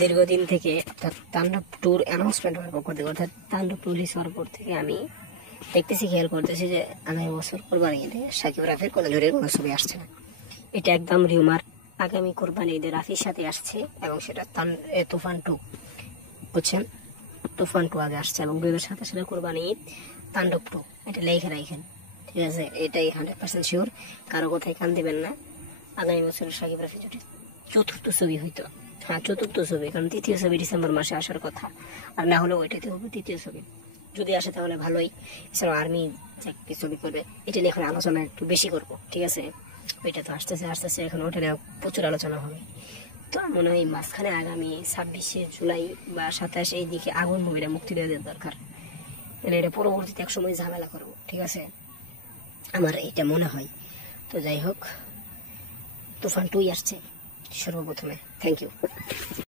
দীর্ঘদিন থেকে অর্থাৎ তাণ্ডব ট্যুর অ্যানাউন্সমেন্ট হওয়ার পর থেকে, অর্থাৎ তাণ্ডব রিলিজ হওয়ার পর থেকে আমি দেখতেছি, খেয়াল করতেছি যে আগামী বছর কোরবানি ঈদে সাকিব রাফির কোনো জোরের কোনো ছবি আসছে না। এটা একদম রিউমার। আগামী কোরবানি ঈদে রাফির সাথে আসছে এবং সেটা তুফান 2, বুঝছেন? তুফান 2 আগে আসছে এবং 2027 সালে কোরবানি ঈদ তাণ্ডব 2, এটা লেখে রাখেন, ঠিক আছে? এটাই 100% শিওর, কারো কথায় কান দেবেন না। আগামী বছর সাকিব রাফি জুটি চতুর্থ ছবি হইতো, হ্যাঁ চতুর্থ ছবি, কারণ তৃতীয় ছবি ডিসেম্বর মাসে আসার কথা, আর না হলে ওইটাতে হবে তৃতীয় ছবি। যদি আসে তাহলে ভালোই। এছাড়াও আর্মি যে একটি ছবি করবে, এটা নিয়ে এখন আলোচনা একটু বেশি করবো, ঠিক আছে? ওইটা তো আসতেছে এখন, ওটা নিয়ে প্রচুর আলোচনা হবে। তো মনে হয় মাঝখানে আগামী 26শে জুলাই বা 27 এই দিকে আগুন মুভিটা মুক্তি দেওয়া দরকার, মানে এটা পরবর্তীতে এক সময় ঝামেলা করবো, ঠিক আছে? আমার এটা মনে হয়। তো যাই হোক, তুফান 2 আসছে সর্বপ্রথমে। Thank you.